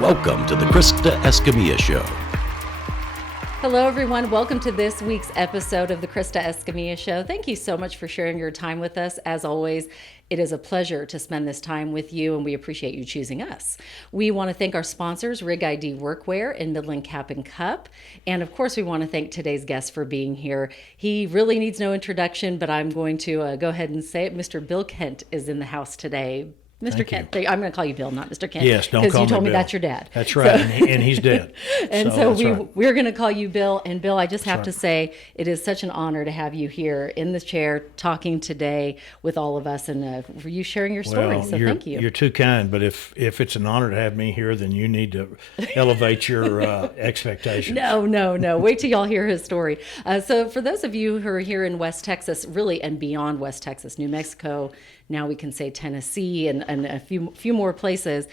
Welcome to the Krista Escamilla Show. Hello, everyone. Welcome to this week's episode of the Krista Escamilla Show. Thank you so much for sharing your time with us. As always, it is a pleasure to spend this time with you, and we appreciate you choosing us. We want to thank our sponsors, Rig ID Workwear and Midland Cap and Cup. And of course, we want to thank today's guest for being here. He really needs no introduction, but I'm going to go ahead and say it. Mr. Bill Kent is in the house today. Mr. Kent, I'm going to call you Bill, not Mr. Kent. Yes, don't call me Bill. Because you told me that's your dad. That's right, and he's dead. And so we're going to call you Bill. And Bill, I just have to say, it is such an honor to have you here in the chair talking today with all of us and for you sharing your story. So thank you. You're too kind, but if it's an honor to have me here, then you need to elevate your expectations. No. Wait till y'all hear his story. So for those of you who are here in West Texas, really, and beyond West Texas, New Mexico, now we can say Tennessee and a few more places,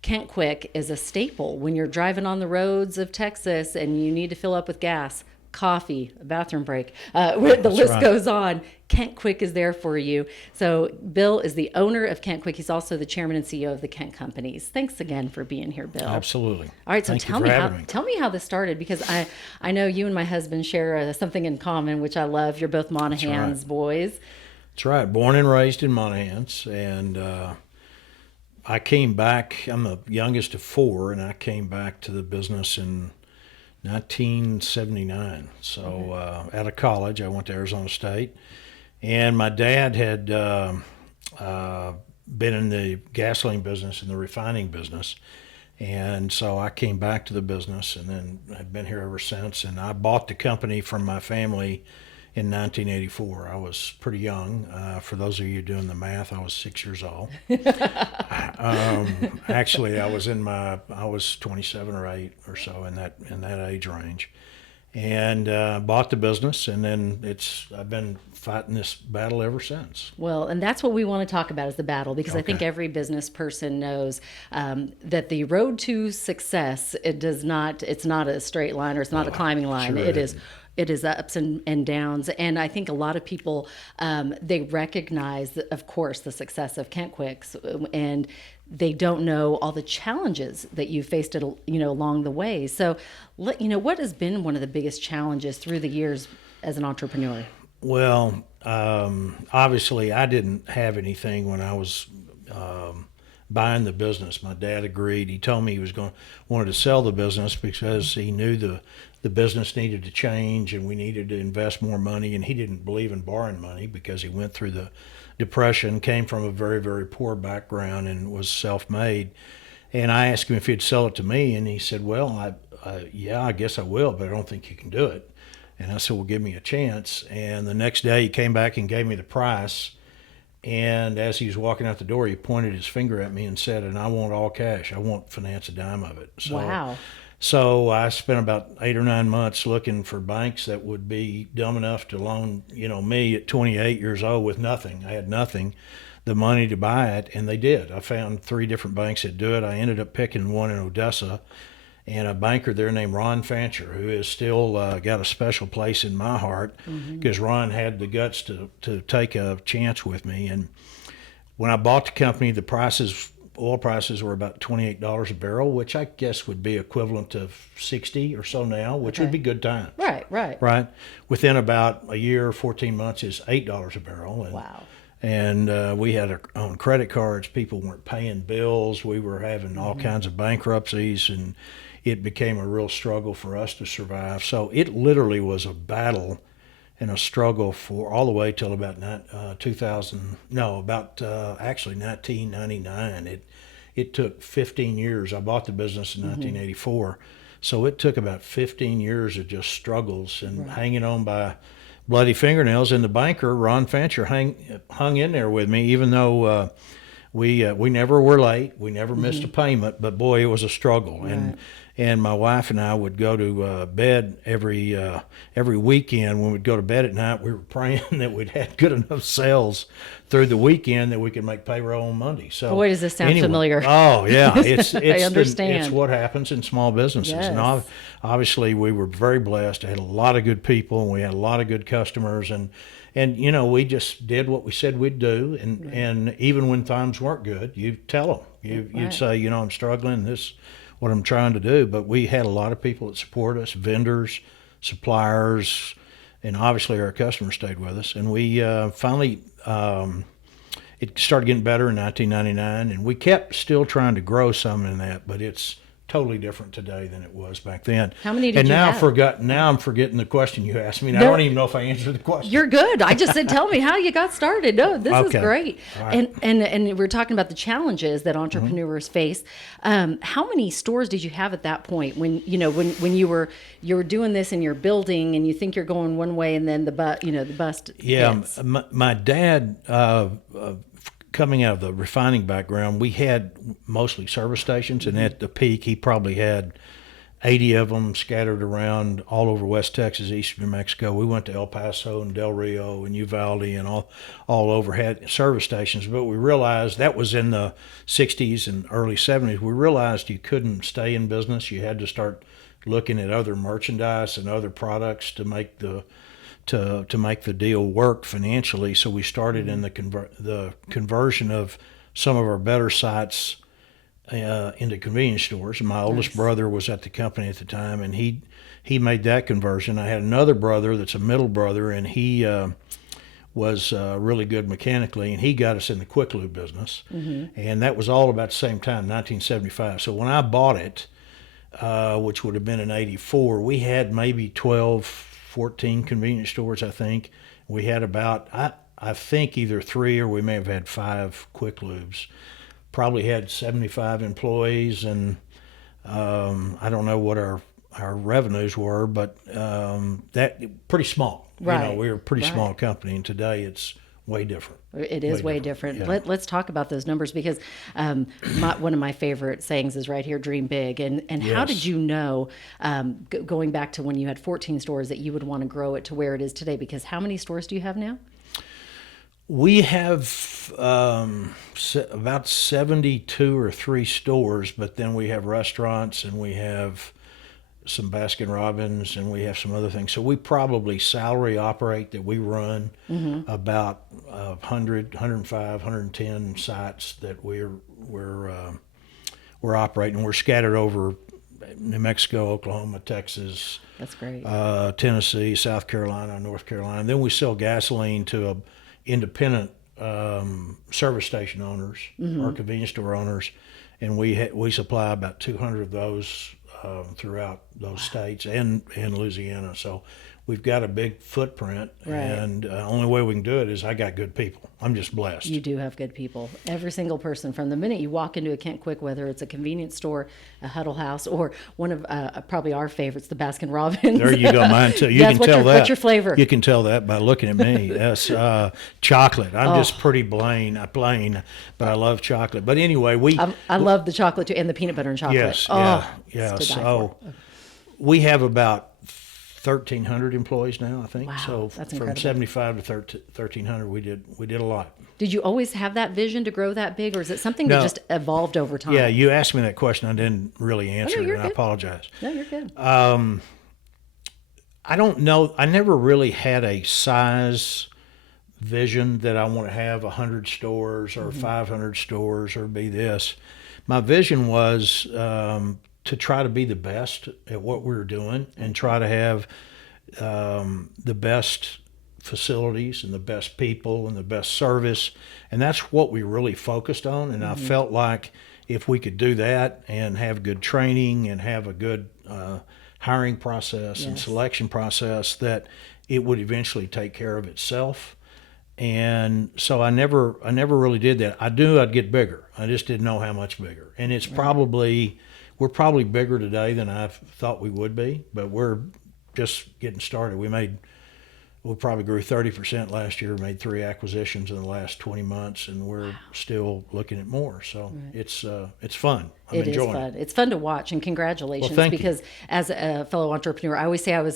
Kent Quick is a staple when you're driving on the roads of Texas and you need to fill up with gas, coffee, a bathroom break. The list goes on. Kent Quick is there for you. So Bill is the owner of Kent Quick. He's also the chairman and CEO of the Kent Companies. Thanks again for being here, Bill. Absolutely. All right, so tell me how this started, because I know you and my husband share something in common, which I love. You're both Monahans boys. That's right. Born and raised in Monahans, and I came back. I'm the youngest of four, and I came back to the business in 1979. So out of college, I went to Arizona State, and my dad had been in the gasoline business and the refining business, and so I came back to the business, and then I've been here ever since. And I bought the company from my family in 1984. I was pretty young. For those of you doing the math, I was 6 years old. Actually, I was 27 or 8 or so in that age range, and bought the business, and then I've been fighting this battle ever since. Well, and that's what we want to talk about, is the battle, because I think every business person knows that the road to success, it's not a straight line, or it's not a climbing line. Sure It is ups and downs. And I think a lot of people, they recognize, of course, the success of Kent Quicks, and they don't know all the challenges that you faced along the way. So, what has been one of the biggest challenges through the years as an entrepreneur? Well, obviously, I didn't have anything when I was buying the business. My dad agreed. He told me he wanted to sell the business because he knew the business needed to change and we needed to invest more money, and he didn't believe in borrowing money because he went through the Depression, came from a very, very poor background, and was self-made. And I asked him if he'd sell it to me, and he said, well, I guess I will, but I don't think you can do it. And I said, well, give me a chance. And the next day he came back and gave me the price. And as he was walking out the door, he pointed his finger at me and said, and I want all cash. I won't finance a dime of it. Wow. So I spent about 8 or 9 months looking for banks that would be dumb enough to loan, me at 28 years old with nothing. I had nothing, the money to buy it, and they did. I found 3 different banks that do it. I ended up picking one in Odessa, and a banker there named Ron Fancher, who is still got a special place in my heart, because Ron had the guts to take a chance with me. And when I bought the company, oil prices were about $28 a barrel, which I guess would be equivalent to 60 or so now, which would be good times. Right. Within about a year, 14 months, is $8 a barrel. And, wow. And we had on credit cards, people weren't paying bills. We were having all kinds of bankruptcies, and it became a real struggle for us to survive. So it literally was a battle and a struggle for all the way till about 1999. It took 15 years. I bought the business in 1984. So it took about 15 years of just struggles and hanging on by bloody fingernails. And the banker, Ron Fancher, hung in there with me, even though we never were late. We never missed a payment. But boy, it was a struggle. Right. And my wife and I would go to bed every weekend. When we'd go to bed at night, we were praying that we'd had good enough sales through the weekend that we could make payroll on Monday. So, boy, does this sound familiar. Oh yeah, it's I understand. It's what happens in small businesses. Yes. And obviously, we were very blessed. I had a lot of good people, and we had a lot of good customers, and we just did what we said we'd do. And even when times weren't good, you tell them. You'd say, I'm struggling. This what I'm trying to do. But we had a lot of people that support us, vendors, suppliers, and obviously our customers stayed with us. And we finally, it started getting better in 1999, and we kept still trying to grow some in that, but it's totally different today than it was back then. How many did and you now have? Now I'm forgetting the question you asked me. And I No. don't even know if I answered the question. You're good. I just said, tell me how you got started. No, this is Okay. great. All right. And we're talking about the challenges that entrepreneurs face. How many stores did you have at that point when you were doing this and you're building and you think you're going one way and then the bust Yeah, hits? my dad, coming out of the refining background, we had mostly service stations, and at the peak, he probably had 80 of them scattered around all over West Texas, eastern New Mexico. We went to El Paso and Del Rio and Uvalde and all over, had service stations. But we realized that was in the 60s and early 70s. We realized you couldn't stay in business. You had to start looking at other merchandise and other products to make the deal work financially. So we started in the conversion of some of our better sites into convenience stores. And my oldest brother was at the company at the time, and he made that conversion. I had another brother that's a middle brother, and he was really good mechanically, and he got us in the quick lube business. And that was all about the same time, 1975. So when I bought it, which would have been in 84, we had maybe 12, 14 convenience stores, I think. We had about, I think either 3 or we may have had 5 quick lubes. Probably had 75 employees, and I don't know what our revenues were, but that pretty small. Right. We were a pretty small company, and today it's way different. It is way different. Yeah. Let's talk about those numbers because one of my favorite sayings is right here, dream big. And how Yes. did you know, going back to when you had 14 stores, that you would want to grow it to where it is today? Because how many stores do you have now? We have about 72 or 3 stores, but then we have restaurants and we have some Baskin Robbins and we have some other things. So we probably salary operate that we run about 100, 105, 110 sites that we're operating. We're scattered over New Mexico, Oklahoma, Texas, That's great. Tennessee, South Carolina, North Carolina. And then we sell gasoline to independent service station owners or convenience store owners, and we supply about 200 of those throughout those states and Louisiana. So we've got a big footprint, Right. and only way we can do it is I got good people. I'm just blessed. You do have good people. Every single person, from the minute you walk into a Kent Quick, whether it's a convenience store, a Huddle House, or one of probably our favorites, the Baskin Robbins. There you go, mine too. You Yes, can tell that. What's your flavor? You can tell that by looking at me. That's chocolate. I'm just pretty plain, but I love chocolate. But anyway, I love the chocolate too, and the peanut butter and chocolate. Yes, Oh, yeah. it's to die So for. we have about 1,300 employees now, I think. Wow, So that's from incredible. 75 to 1,300, we did a lot. Did you always have that vision to grow that big, or is it something No. that just evolved over time? Yeah, you asked me that question. I didn't really answer it, you're and I good. apologize. No, you're good. I don't know. I never really had a size vision that I want to have 100 stores or 500 stores or be this. My vision was to try to be the best at what we were doing and try to have the best facilities and the best people and the best service. And that's what we really focused on. And I felt like if we could do that and have good training and have a good hiring process and Yes. selection process, that it would eventually take care of itself. And so I never really did that. I knew I'd get bigger. I just didn't know how much bigger. And it's we're probably bigger today than I thought we would be, but we're just getting started. We probably grew 30% last year, made 3 acquisitions in the last 20 months, and we're still looking at more. So it's fun. I'm It is enjoying fun. It's fun to watch, and congratulations. Well, thank you. Because as a fellow entrepreneur, I always say I'm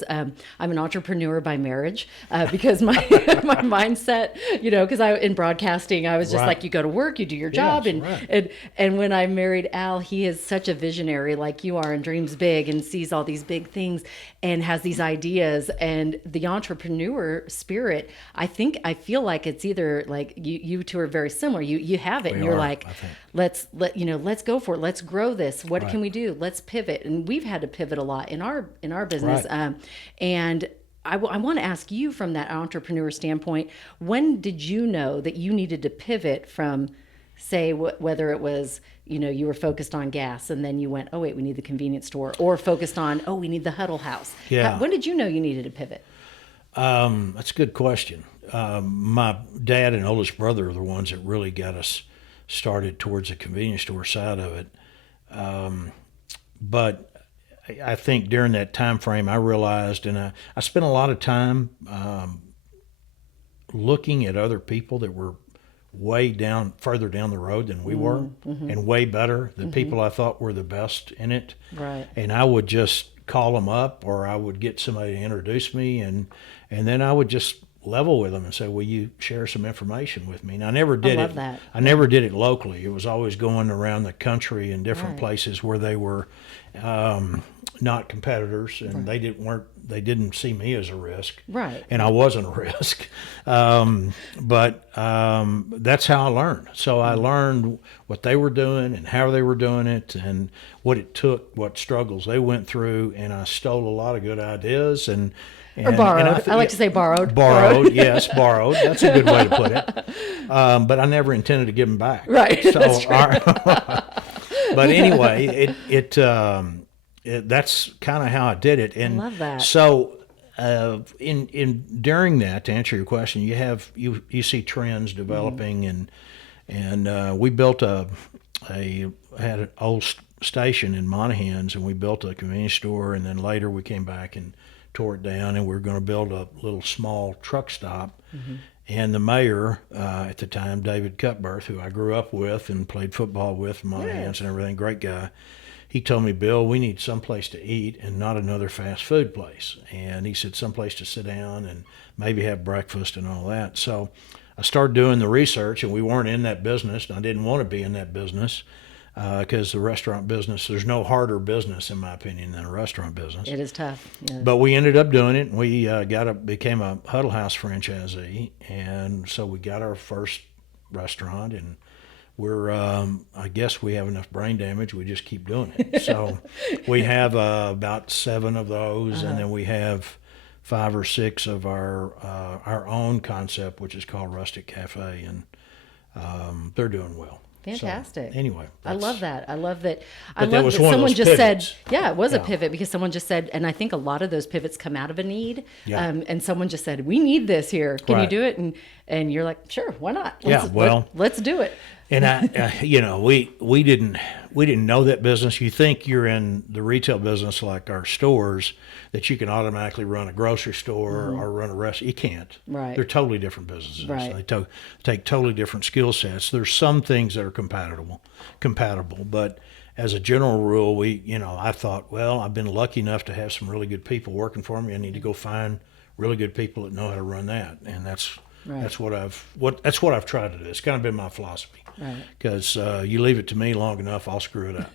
an entrepreneur by marriage because my my mindset, because in broadcasting, I was just Right. like, you go to work, you do your job, Yes, and, right. and when I married Al, he is such a visionary like you are, and dreams big and sees all these big things and has these ideas, and the entrepreneur spirit. I feel like it's either like you two are very similar. You have it, and We you're are, like, I think. let's go for it. Let's grow this. What Right. can we do? Let's pivot. And we've had to pivot a lot in our business. Right. And I want to ask you from that entrepreneur standpoint, when did you know that you needed to pivot from, say, whether it was, you were focused on gas and then you went, oh, wait, we need the convenience store, or focused on, oh, we need the huddle house. Yeah. When did you know you needed to pivot? That's a good question. My dad and oldest brother are the ones that really got us started towards the convenience store side of it. But I think during that time frame, I realized, and I spent a lot of time looking at other people that were further down the road than we were, and way better. The people I thought were the best in it. Right. And I would just call them up, or I would get somebody to introduce me, and then I would just level with them and say, will you share some information with me? And I never did love it. that. I never did it locally. It was always going around the country in different places where they were not competitors, and they didn't see me as a risk. Right. And I wasn't a risk. But that's how I learned. So I learned what they were doing and how they were doing it and what it took, what struggles they went through, and I stole a lot of good ideas and borrowed. I like to say borrowed. Borrowed, yes, borrowed. That's a good way to put it. But I never intended to give them back. Right. So, That's right. But anyway, that's kind of how I did it. And I love that. So, during that, to answer your question, you see trends developing, and we built had an old station in Monahans, and we built a convenience store, and then later we came back and tore it down, and we were going to build a little small truck stop. And the mayor at the time, David Cutbirth, who I grew up with and played football with in Monahans and everything, great guy, he told me, Bill, we need someplace to eat and not another fast food place. And he said someplace to sit down and maybe have breakfast and all that. So I started doing the research, and we weren't in that business, and I didn't want to be in that business. Because the restaurant business, there's no harder business, in my opinion, than a restaurant business. It is tough. Yes. But we ended up doing it. We became a Huddle House franchisee, and so we got our first restaurant, and we're I guess we have enough brain damage. We just keep doing it. So we have about 7 of those, and then we have 5 or 6 of our own concept, which is called Rustic Cafe, and they're doing well. Fantastic. So, anyway, I love that. I love that. But that was one of someone those just pivots. said, yeah, it was a pivot because someone just said, and I think a lot of those pivots come out of a need. Yeah. And someone just said, we need this here. Can you Right. do it? And you're like, sure, why not? Let's do it. And we didn't know that business. You think you're in the retail business like our stores, that you can automatically run a grocery store or run a restaurant. You can't. Right. They're totally different businesses. Right. They take totally different skill sets. There's some things that are compatible, but as a general rule, I thought, well, I've been lucky enough to have some really good people working for me. I need to go find really good people that know how to run that, and that's what I've tried to do. It's kind of been my philosophy. Right. Because you leave it to me long enough, I'll screw it up.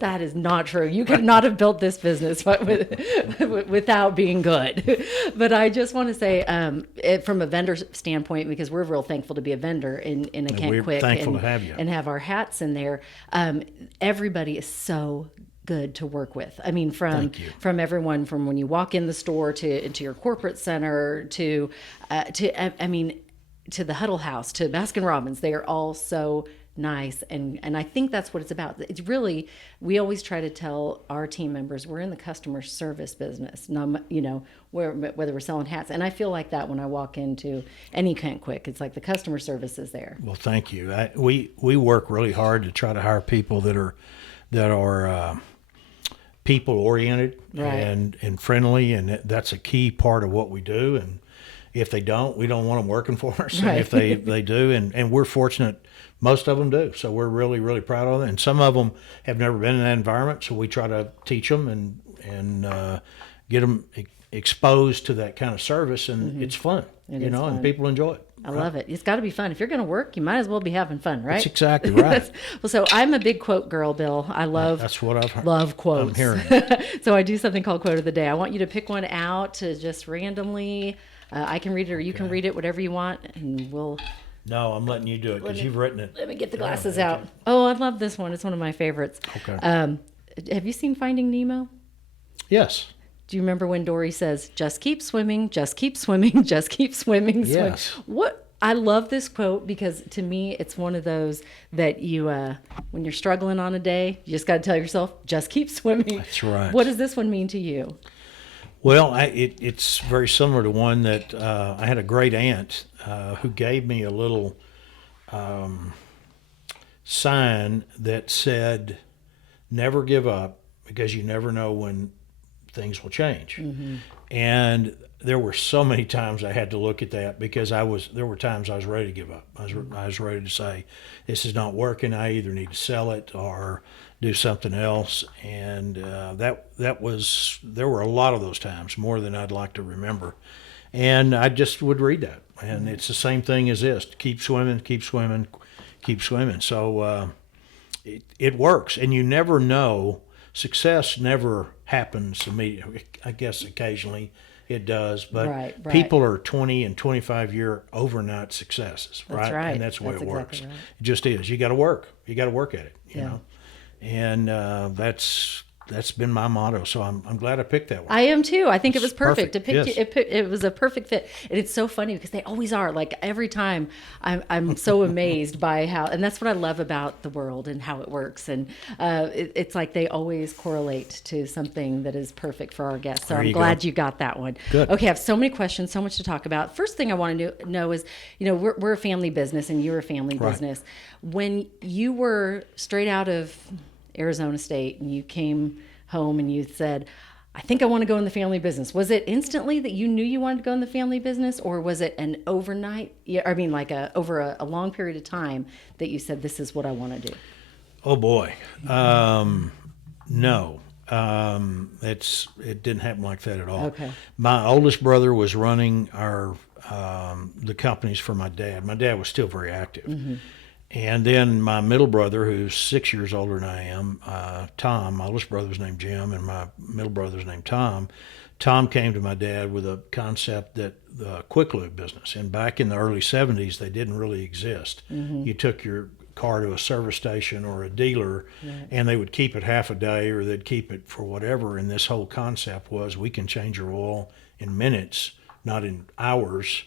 That is not true. You could not have built this business without being good. But I just want to say, from a vendor standpoint, because we're real thankful to be a vendor in a Kent We're Quick thankful to have you. and have our hats in there. Everybody is so good to work with. I mean, from everyone, from when you walk in the store into your corporate center to the Huddle House, to Baskin Robbins, they are all so nice, and I think that's what it's about. It's really, we always try to tell our team members we're in the customer service business. Whether we're selling hats, and I feel like that when I walk into any Kent Quick, it's like the customer service is there. Well, thank you. We work really hard to try to hire people that are people oriented and friendly, and that's a key part of what we do. And if they don't, we don't want them working for us. Right. And if they do, and we're fortunate, most of them do. So we're really, really proud of them. And some of them have never been in that environment, so we try to teach them and get them exposed to that kind of service, and it's fun, It is fun. and people enjoy it. I love it. It's got to be fun. If you're going to work, you might as well be having fun, right? That's exactly right. Well, so I'm a big quote girl, Bill. I love That's what I've heard. love quotes. I'm hearing. So I do something called Quote of the Day. I want you to pick one out to just randomly. I can read it, or you can read it, whatever you want, and we'll No, I'm letting you do it because you've written it. Let me get the glasses okay. out. Oh, I love this one. It's one of my favorites. Okay. Have you seen Finding Nemo? Yes. Do you remember when Dory says, "Just keep swimming, just keep swimming, just keep swimming"? Yes. What I love this quote because to me it's one of those that you, when you're struggling on a day, you just got to tell yourself, "Just keep swimming." That's right. What does this one mean to you? Well, it's very similar to one that I had a great aunt who gave me a little sign that said, "Never give up because you never know when things will change." Mm-hmm. And there were so many times I had to look at that because there were times I was ready to give up. I was ready to say, "This is not working. I either need to sell it or do something else." And there were a lot of those times, more than I'd like to remember. And I just would read that, and it's the same thing as this: keep swimming, keep swimming, keep swimming. So it works, and you never know. Success never happens immediately. I guess occasionally it does, but Right. people are 20 and 25-year overnight successes, right? That's right. And that's the way That's it works. exactly right. It just is. You got to work. You got to work at it, you Yeah. know. And that's been my motto. So I'm glad I picked that one. I am too. I think it It's was perfect. perfect, It was a perfect fit, and it's so funny because they always are. Like every time, I'm so amazed by how, and that's what I love about the world and how it works. And it's like they always correlate to something that is perfect for our guests. So There I'm you glad go. you got that one. Good. Okay, I have so many questions, so much to talk about. First thing I want to know is, we're a family business, and you're a family Right. business. When you were straight out of Arizona State and you came home and you said, "I think I want to go in the family business." Was it instantly that you knew you wanted to go in the family business, or was it an overnight? Over a long period of time that you said, "This is what I want to do"? Oh boy, no. It didn't happen like that at all. Okay. My oldest brother was running the companies for my dad. My dad was still very active. Mm-hmm. And then my middle brother, who's 6 years older than I am, Tom, my oldest brother's named Jim, and my middle brother's named Tom. Tom came to my dad with a concept that the quick lube business, and back in the early 70s, they didn't really exist. Mm-hmm. You took your car to a service station or a dealer, and they would keep it half a day or they'd keep it for whatever. And this whole concept was, we can change your oil in minutes, not in hours.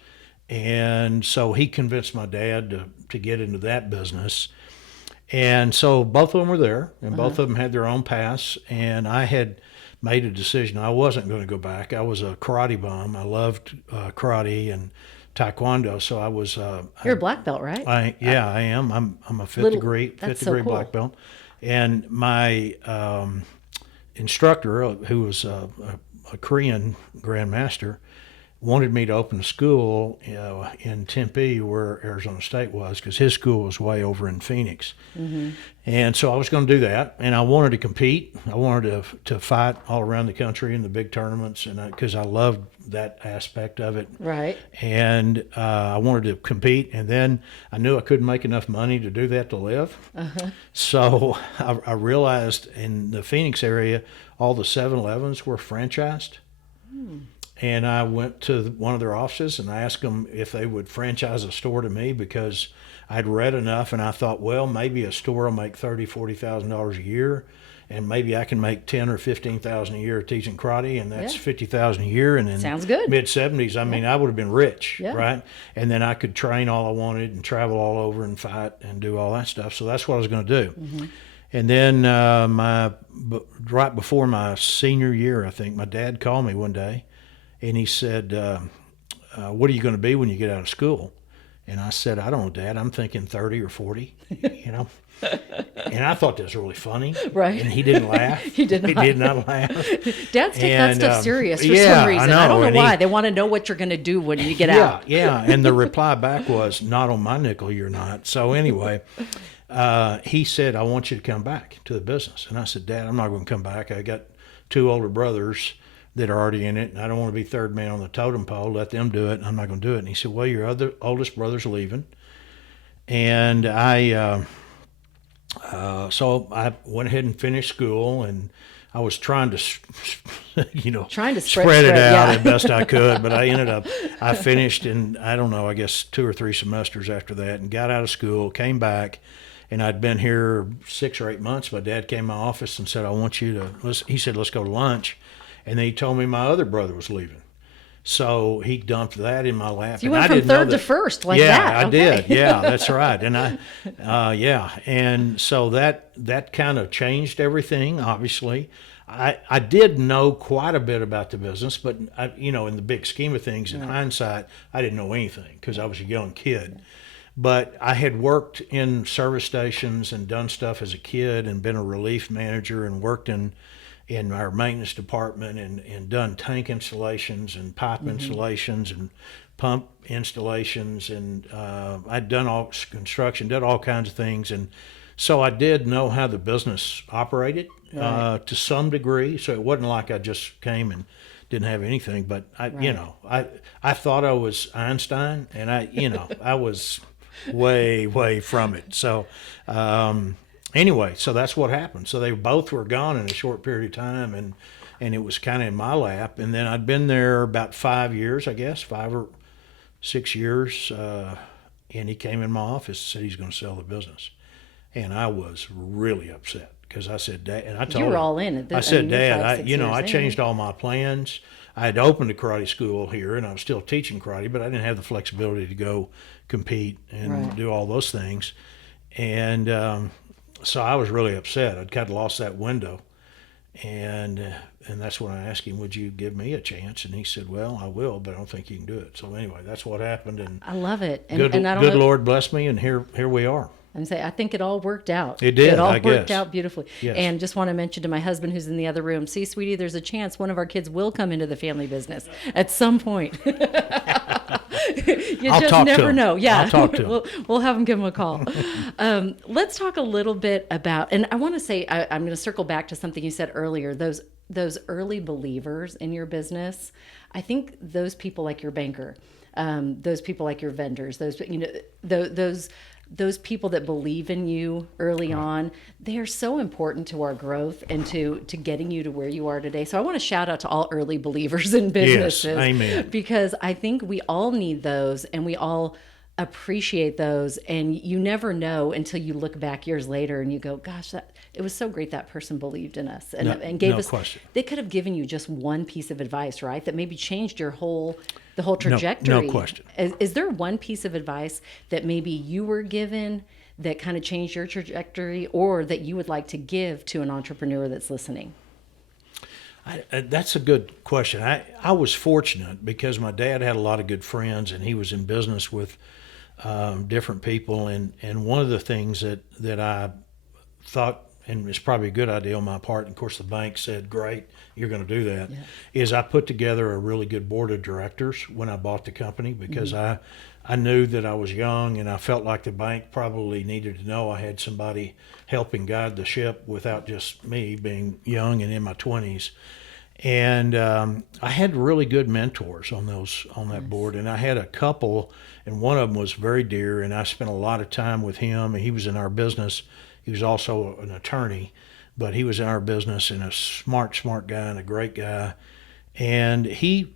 And so he convinced my dad to get into that business. And so both of them were there, and both of them had their own paths. And I had made a decision. I wasn't going to go back. I was a karate bum. I loved karate and taekwondo. So I was. You're a black belt, right? I am. I'm a fifth Little- degree that's so cool. black belt. And my instructor, who was a Korean grandmaster, wanted me to open a school in Tempe, where Arizona State was, because his school was way over in Phoenix. Mm-hmm. And so I was going to do that, and I wanted to compete. I wanted to fight all around the country in the big tournaments, and because I loved that aspect of it. Right. And I wanted to compete, and then I knew I couldn't make enough money to do that to live. So I realized in the Phoenix area, all the 7-Elevens were franchised. And I went to one of their offices and I asked them if they would franchise a store to me, because I'd read enough and I thought, well, maybe a store will make $30,000-$40,000 a year, and maybe I can make $10,000 or $15,000 a year teaching karate, and that's Yeah. $50,000 a year. And in Sounds good. mid-70s, I mean, I would have been rich, Yeah. right? And then I could train all I wanted and travel all over and fight and do all that stuff. So that's what I was going to do. Mm-hmm. And then right before my senior year, I think, my dad called me one day. And he said, "What are you going to be when you get out of school?" And I said, "I don't know, Dad. I'm thinking 30 or 40, you know." And I thought that was really funny. Right. And he didn't laugh. He did not. He did not laugh. Dads take that And, stuff serious for yeah, some reason. I I don't know, know and why. he- They want to know what you're going to do when you get Yeah, out. yeah. And the reply back was, "Not on my nickel, you're not." So anyway, he said, "I want you to come back to the business." And I said, "Dad, I'm not going to come back. I got 2 older brothers that are already in it, and I don't want to be third man on the totem pole. Let them do it, and I'm not going to do it." And he said, "Well, your oldest brother's leaving." And so I went ahead and finished school, and I was trying to, Trying to spread it out yeah. as best I could, but I finished in, I don't know, I guess 2 or 3 semesters after that, and got out of school, came back, and I'd been here 6 or 8 months. My dad came to my office and said, I want you to, he said, let's go to lunch. And then he told me my other brother was leaving. So he dumped that in my lap. So you went from third to first like that. Yeah, I okay. did. Yeah, that's right. And yeah. And so that kind of changed everything, obviously. I did know quite a bit about the business, but, in the big scheme of things, in hindsight, I didn't know anything because I was a young kid. But I had worked in service stations and done stuff as a kid and been a relief manager and worked in our maintenance department and done tank installations and pipe installations and pump installations, and I'd done all construction, did all kinds of things, and so I did know how the business operated to some degree. So it wasn't like I just came and didn't have anything, but I thought I was Einstein, and I was way from it. So anyway, so that's what happened. So they both were gone in a short period of time, and it was kind of in my lap. And then I'd been there about 5 years, I guess, 5 or 6 years. And he came in my office and said he's going to sell the business. And I was really upset because I said, Dad, and I told him. You were all in at this. I said, Dad, I I changed all my plans. I had opened a karate school here, and I was still teaching karate, but I didn't have the flexibility to go compete and do all those things. And so I was really upset. I'd kind of lost that window. And that's when I asked him, would you give me a chance? And he said, well, I will, but I don't think you can do it. So anyway, that's what happened. And I love it. And good I don't know, Lord bless me, and here we are. I'm saying I think it all worked out. It did, It all I worked guess. out beautifully. Yes. And just want to mention to my husband who's in the other room, see, sweetie, there's a chance one of our kids will come into the family business at some point. You I'll just talk to never him. know. Yeah, I'll talk to him. we'll have him give him a call. Let's talk a little bit about, and I want to say, I'm going to circle back to something you said earlier. Those early believers in your business. I think those people like your banker, those people like your vendors, those people that believe in you early on, they are so important to our growth and to getting you to where you are today. So I want to shout out to all early believers in businesses. Yes, amen. Because I think we all need those, and we all appreciate those, and you never know until you look back years later and you go, gosh, it was so great that person believed in us and gave us question. They could have given you just one piece of advice, right, that maybe changed the whole trajectory. No question. Is there one piece of advice that maybe you were given that kind of changed your trajectory, or that you would like to give to an entrepreneur that's listening? That's a good question. I was fortunate because my dad had a lot of good friends, and he was in business with different people. And one of the things that I thought, and it's probably a good idea on my part, and of course the bank said, great, you're going to do that, is I put together a really good board of directors when I bought the company, because I knew that I was young, and I felt like the bank probably needed to know I had somebody helping guide the ship without just me being young and in my 20s. And I had really good mentors on that board, and I had a couple, and one of them was very dear, and I spent a lot of time with him. And he was in our business. He was also an attorney, but he was in our business, and a smart guy and a great guy. And he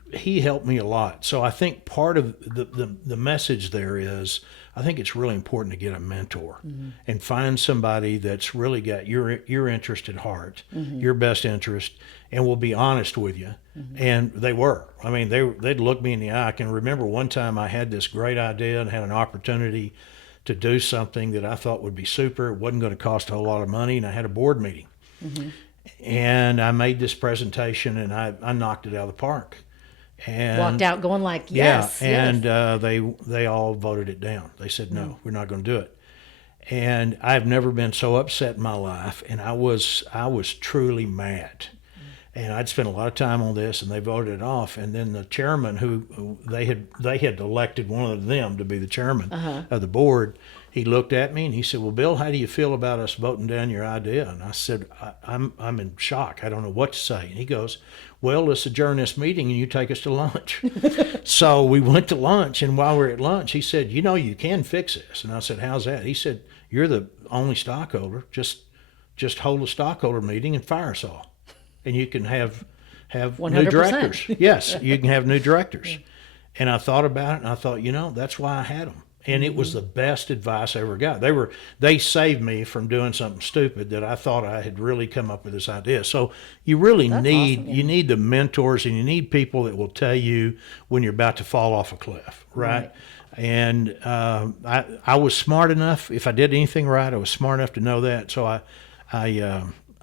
helped me a lot. So I think part of the message there is, I think it's really important to get a mentor and find somebody that's really got your interest at heart, your best interest, and will be honest with you. And they were. I mean, they'd look me in the eye. I can remember one time I had this great idea and had an opportunity to do something that I thought would be super. It wasn't going to cost a whole lot of money, and I had a board meeting. And I made this presentation, and I knocked it out of the park. And walked out going like, yes. Yeah, and they all voted it down. They said, no, we're not going to do it. And I've never been so upset in my life, and I was truly mad. And I'd spent a lot of time on this, and they voted it off. And then the chairman, who they had elected one of them to be the chairman of the board, he looked at me and he said, well, Bill, how do you feel about us voting down your idea? And I said, I'm in shock. I don't know what to say. And he goes, well, let's adjourn this meeting and you take us to lunch. So we went to lunch, and while we were at lunch, he said, you can fix this. And I said, how's that? He said, you're the only stockholder. Just hold a stockholder meeting and fire us all. and you can have new 100%. directors. Yes, you can have new directors. And I thought about it, and I thought, that's why I had them. And it was the best advice I ever got. They saved me from doing something stupid that I thought I had really come up with this idea. So you really need awesome, yeah. you need the mentors, and you need people that will tell you when you're about to fall off a cliff, right? And I was smart enough. If I did anything right, I was smart enough to know that. So I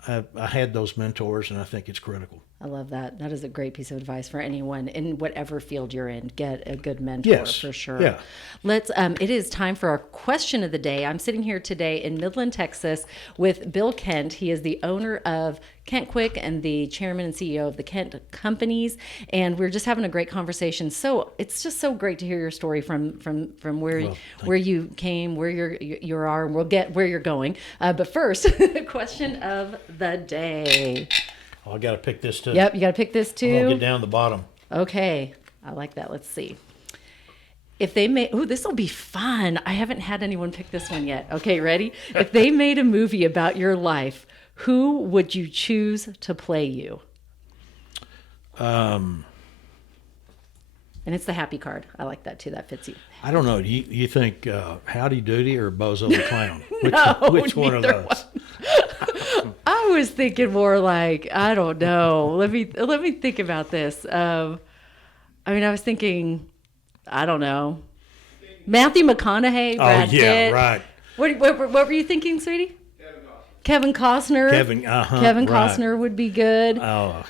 had those mentors, and I think it's critical. I love that. That is a great piece of advice for anyone in whatever field you're in. Get a good mentor for sure. Yeah. Let's. It is time for our question of the day. I'm sitting here today in Midland, Texas, with Bill Kent. He is the owner of Kent Quick and the chairman and CEO of the Kent Companies, and we're just having a great conversation. So it's just so great to hear your story from where you came, where you are, and we'll get where you're going. But first, question of the day. Oh, I got to pick this too. Yep, you got to pick this too. I'm gonna get down the bottom. Okay, I like that. Let's see. If they made, this will be fun. I haven't had anyone pick this one yet. Okay, ready? If they made a movie about your life, who would you choose to play you? And it's the happy card. I like that too. That fits you. I don't know. Do you think Howdy Doody or Bozo the Clown? Which one of neither those? I was thinking more like, I don't know. Let me think about this. I was thinking, I don't know. Matthew McConaughey, Brad Pitt. Right. What were you thinking, sweetie? Kevin Costner. Kevin Costner would be good. Oh,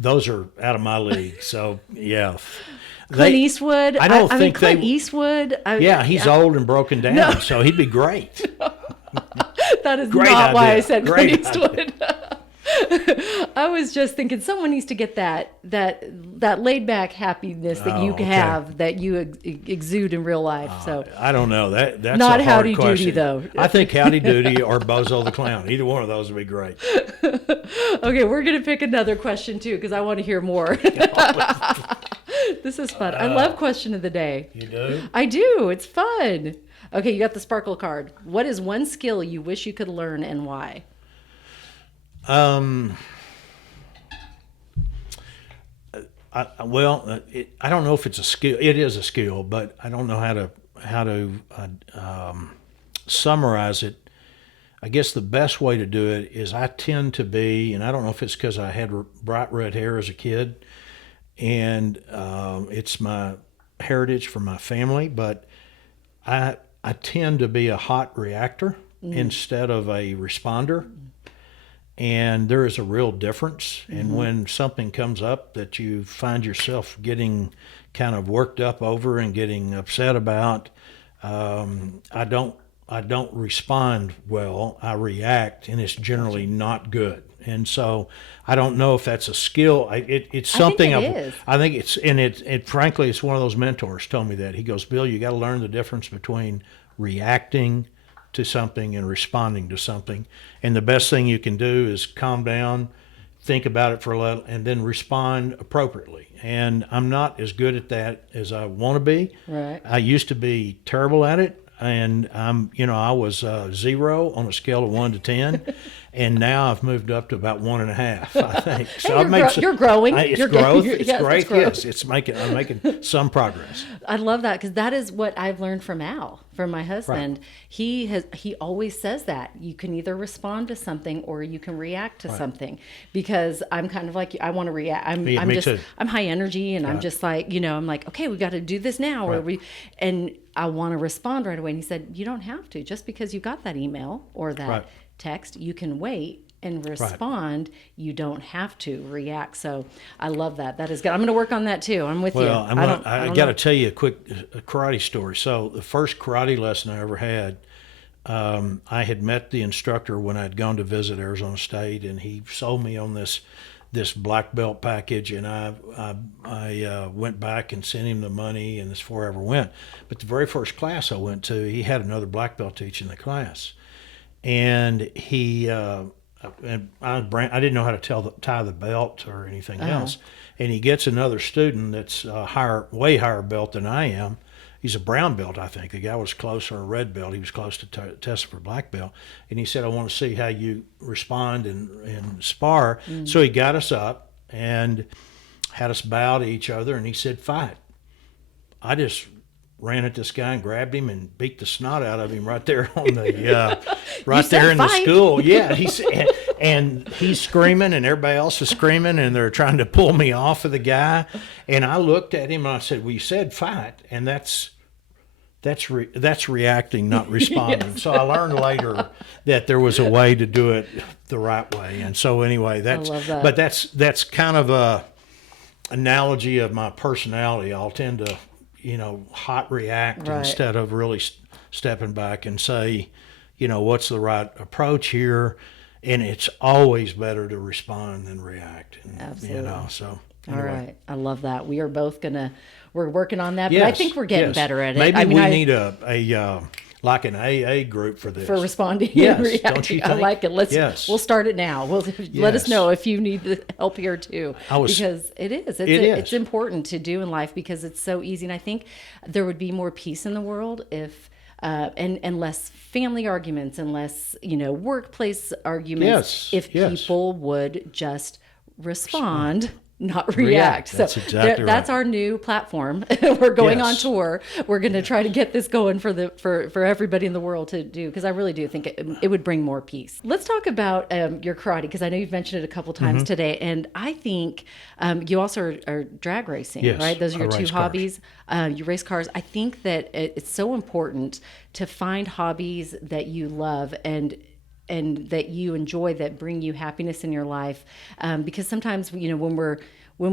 those are out of my league. So yeah. Clint Eastwood. I don't think Clint Eastwood. He's old and broken down, so he'd be great. That is Great not idea. why I said Great Clint Eastwood. I was just thinking someone needs to get that laid back happiness that you have, that you exude in real life. So I don't know. That's not a hard Howdy question. Doody though. I think Howdy Doody or Bozo the Clown. Either one of those would be great. Okay, we're gonna pick another question too because I want to hear more. This is fun. I love question of the day. You do? I do. It's fun. Okay, you got the sparkle card. What is one skill you wish you could learn and why? I don't know if it's a skill. It is a skill, but I don't know how to summarize it. I guess the best way to do it is I tend to be, and I don't know if it's because I had bright red hair as a kid, and it's my heritage from my family, but I tend to be a hot reactor instead of a responder. And there is a real difference. And when something comes up that you find yourself getting kind of worked up over and getting upset about, I don't respond well. I react, and it's generally not good. And so I don't know if that's a skill. It's something I think it's, and it frankly, it's one of those mentors told me that. He goes, Bill, you got to learn the difference between reacting to something and responding to something. And the best thing you can do is calm down, think about it for a little, and then respond appropriately. And I'm not as good at that as I want to be. Right. I used to be terrible at it. And I was 0 on a scale of 1 to 10, and now I've moved up to about 1.5, I think. So you're growing. It's You're growth. Yes, It's great. growth. Yes, I'm making some progress. I love that because that is what I've learned from Al, from my husband. Right. He always says that you can either respond to something or you can react to something. Because I'm kind of like you. I want to react. I'm high energy, and I'm just like I'm like, okay, we got to do this now, and I want to respond right away. And he said, you don't have to. Just because you got that email or that text, you can wait and respond. You don't have to react. So I love that. That is good. I'm going to work on that too. I'm with you. Well, I got to tell you a quick karate story. So the first karate lesson I ever had, I had met the instructor when I'd gone to visit Arizona State, and he sold me on this black belt package, and I went back and sent him the money, and that's before I ever went. But the very first class I went to, he had another black belt teaching the class, and he and I didn't know how to tie the belt or anything else, and he gets another student that's way higher belt than I am, he's a brown belt, I think. The guy was close, or a red belt. He was close to testing for black belt. And he said, I want to see how you respond and spar. So he got us up and had us bow to each other, and he said, fight. I just ran at this guy and grabbed him and beat the snot out of him right there on the right there in the school. Yeah, and he's screaming, and everybody else is screaming, and they're trying to pull me off of the guy. And I looked at him and I said, "Well, you said fight, and that's reacting, not responding." Yes. So I learned later that there was a way to do it the right way. And so anyway, I love that. But that's kind of a analogy of my personality. I'll tend to, hot react instead of really stepping back and say, what's the right approach here? And it's always better to respond than react. And, absolutely. So anyway. All right. I love that. We are both we're working on that, but I think we're getting better at it. Maybe we need a like an AA group for this. For responding and reacting. Don't you think? I like it. We'll start it now. Let us know if you need the help here too. Because it's important to do in life, because it's so easy. And I think there would be more peace in the world if and less family arguments and less, workplace arguments if people would just respond. Not react. That's exactly right. That's our new platform. We're going on tour. We're going to try to get this going for everybody in the world to do, because I really do think it would bring more peace. Let's talk about your karate, because I know you've mentioned it a couple times today, and I think you also are drag racing, right? Those are your two hobbies. You race cars. I think that it's so important to find hobbies that you love and that you enjoy, that bring you happiness in your life, because sometimes when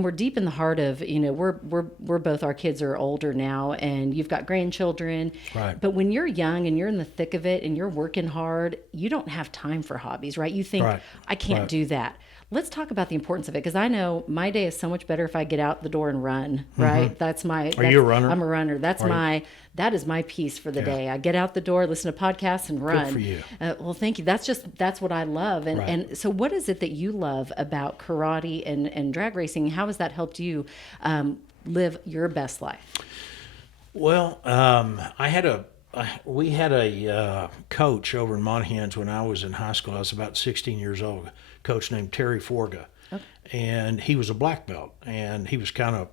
we're deep in the heart of we're both, our kids are older now, and you've got grandchildren, right? But when you're young and you're in the thick of it and you're working hard, you don't have time for hobbies, right? You think, I can't do that. Let's talk about the importance of it, because I know my day is so much better if I get out the door and run, right? Are you a runner? I'm a runner. That is my piece for the day. I get out the door, listen to podcasts, and run. Good for you. Well, thank you. That's what I love. And so what is it that you love about karate and drag racing? How has that helped you live your best life? Well, we had a coach over in Monahans when I was in high school. I was about 16 years old. Coach named Terry Forga, and he was a black belt, and he was kind of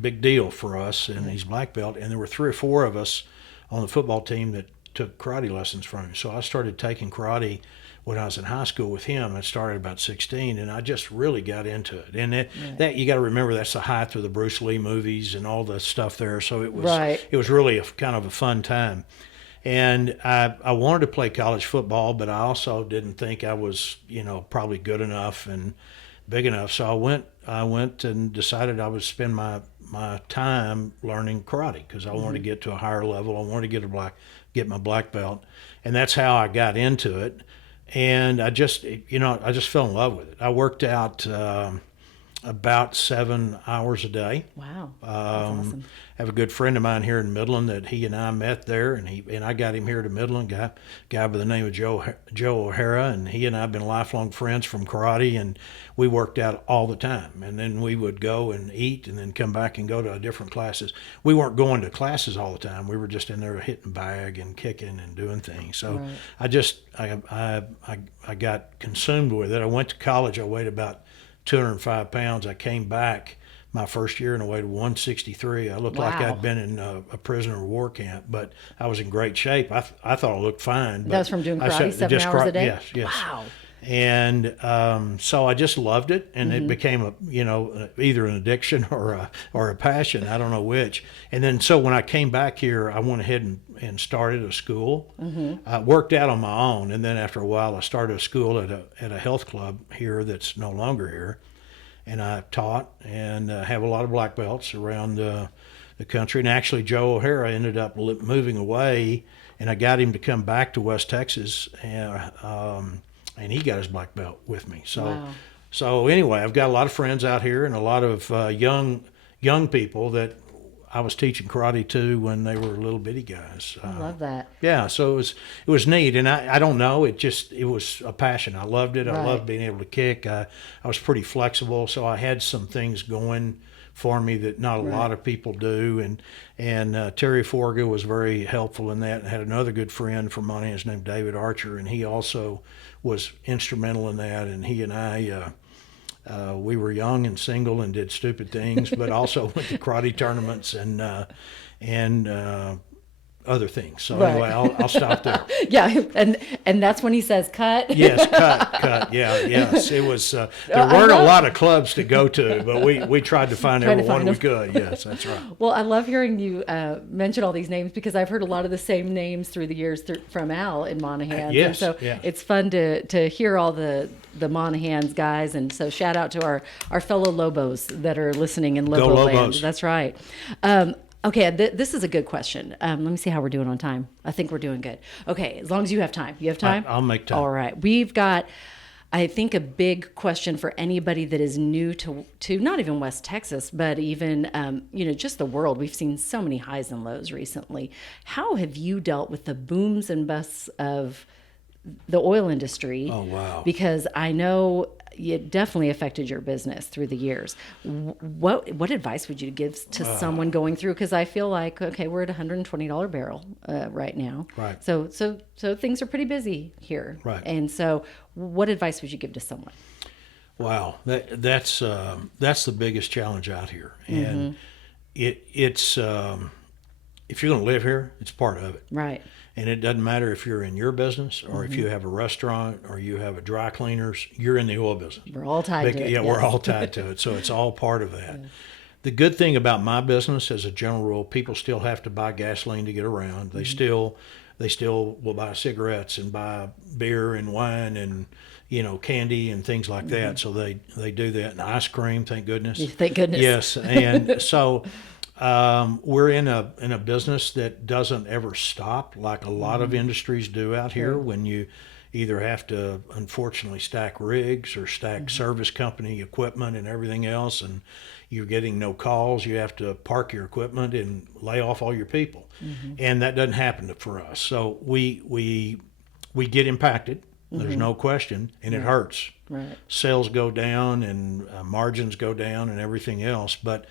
big deal for us, and he's black belt, and there were 3 or 4 of us on the football team that took karate lessons from him. So I started taking karate when I was in high school with him. I started about 16, and I just really got into it. And that you got to remember, that's the height of the Bruce Lee movies and all the stuff there. So it was really kind of a fun time. And I wanted to play college football, but I also didn't think I was, probably good enough and big enough. So I went and decided I would spend my time learning karate, because I wanted to get to a higher level. I wanted to get my black belt, and that's how I got into it. And I just fell in love with it. I worked out about 7 hours a day. Wow, that's awesome. I have a good friend of mine here in Midland that he and I met there, and I got him here to Midland, guy by the name of Joe O'Hara, and he and I have been lifelong friends from karate, and we worked out all the time. And then we would go and eat and then come back and go to different classes. We weren't going to classes all the time. We were just in there hitting bag and kicking and doing things. So I got consumed with it. I went to college. I weighed about 205 pounds. I came back my first year and I weighed 163. I looked like I'd been in a prisoner of war camp, but I was in great shape. I thought I looked fine. But that was from doing karate 7 hours a day? Yes. Wow. And so I just loved it, and it became either an addiction or a passion. I don't know which. And then so when I came back here, I went ahead and started a school. I worked out on my own, and then after a while, I started a school at a health club here that's no longer here. And I taught and have a lot of black belts around the country. And actually, Joe O'Hara ended up moving away, and I got him to come back to West Texas, and he got his black belt with me. So anyway, I've got a lot of friends out here and a lot of young people that I was teaching karate to when they were little bitty guys. I love that. Yeah, so it was neat, and I don't know, it was a passion. I loved it. Right. I loved being able to kick. I was pretty flexible, so I had some things going for me that not a lot of people do. And Terry Forga was very helpful in that. I had another good friend from Montana named David Archer, and he also was instrumental in that. And he and I, we were young and single and did stupid things, but also went to karate tournaments and other things. So anyway, I'll stop there. Yeah, and that's when he says cut. Yes, cut. Yeah, yes. It was. There weren't a lot of clubs to go to, but we tried to find every one we could. Yes, that's right. Well, I love hearing you mention all these names because I've heard a lot of the same names through the years from Al in Monaghan. Yes, and so it's fun to hear all the Monaghan's guys, and so shout out to our fellow Lobos that are listening in Lobo land. Lobos. That's right. Okay, this is a good question. Let me see how we're doing on time. I think we're doing good. Okay, as long as you have time. You have time? I'll make time. All right. We've got, I think, a big question for anybody that is new to not even West Texas, but even, just the world. We've seen so many highs and lows recently. How have you dealt with the booms and busts of the oil industry? Oh, wow. Because I know it definitely affected your business through the years. What advice would you give to someone going through? Because I feel like, okay, we're at $120 barrel right now. Right. So things are pretty busy here. Right. And so what advice would you give to someone? Wow, that's the biggest challenge out here, and it's if you're going to live here, it's part of it. Right. And it doesn't matter if you're in your business or if you have a restaurant or you have a dry cleaners, you're in the oil business. We're all tied to it. Yeah, we're all tied to it. So it's all part of that. Yeah. The good thing about my business, as a general rule, people still have to buy gasoline to get around. They still will buy cigarettes and buy beer and wine and candy and things like that. So they do that, and ice cream. Thank goodness. Thank goodness. Yes, and so. We're in a business that doesn't ever stop like a lot of industries do out here, when you either have to unfortunately stack rigs or stack service company equipment and everything else, and you're getting no calls. You have to park your equipment and lay off all your people, and that doesn't happen for us. So we get impacted. There's no question, and it hurts. Right. Sales go down and margins go down and everything else, but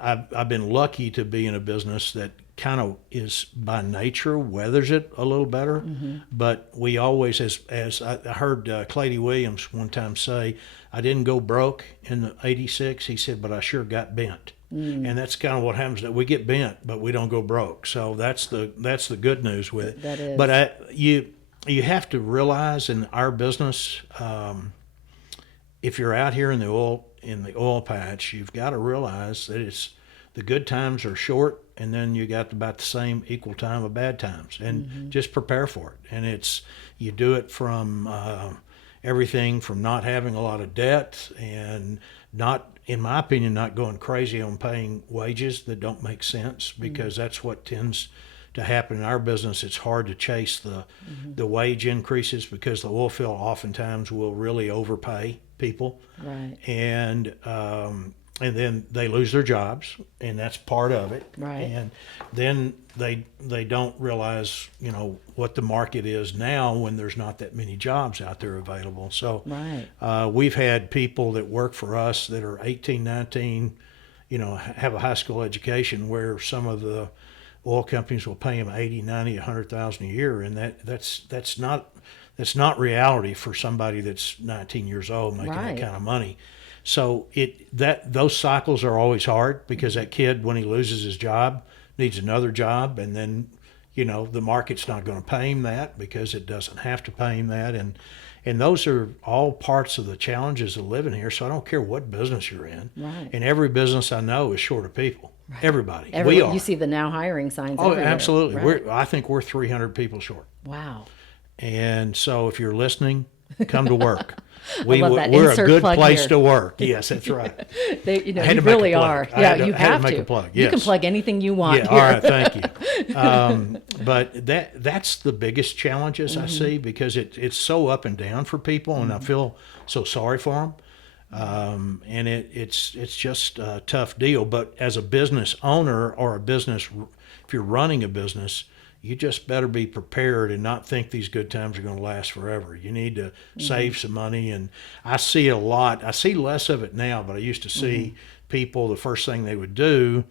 I've been lucky to be in a business that kind of is by nature weathers it a little better. But we always, as I heard Clady Williams one time say, I didn't go broke in '86. He said, but I sure got bent. And that's kind of what happens. That we get bent, but we don't go broke. So that's the good news with it. That is. But you have to realize in our business, if you're out here in the oil patch, you've got to realize that the good times are short, and then you got about the same equal time of bad times, and just prepare for it. And you do it from everything from not having a lot of debt and not, in my opinion, not going crazy on paying wages that don't make sense, because that's what tends to happen in our business. It's hard to chase the wage increases because the oil field oftentimes will really overpay people, right? And then they lose their jobs, and that's part of it, right? And then they don't realize what the market is now when there's not that many jobs out there available. So right. We've had people that work for us that are 18, 19, have a high school education, where some of the oil companies will pay them 80, 90, 100,000 a year, and that's not reality for somebody that's 19 years old making right. that kind of money. So those cycles are always hard, because that kid, when he loses his job, needs another job, and then the market's not going to pay him that, because it doesn't have to pay him that, and those are all parts of the challenges of living here. So I don't care what business you're in, right. And every business I know is short of people. Right. Everybody. We are. You see the now hiring signs. Oh, everywhere. Absolutely. Right. I think we're 300 people short. Wow. And so if you're listening, come to work. We're a good place to work. Yes, that's right. You really are. Yeah, you have to. Make a plug. Yes. You can plug anything you want. Yeah. Here. All right. Thank you. But that's the biggest challenges I see, because it's so up and down for people, and I feel so sorry for them. And it's just a tough deal. But as a business owner or if you're running a business, you just better be prepared and not think these good times are going to last forever. You need to save some money. And I see a lot. I see less of it now, but I used to see people, the first thing they would do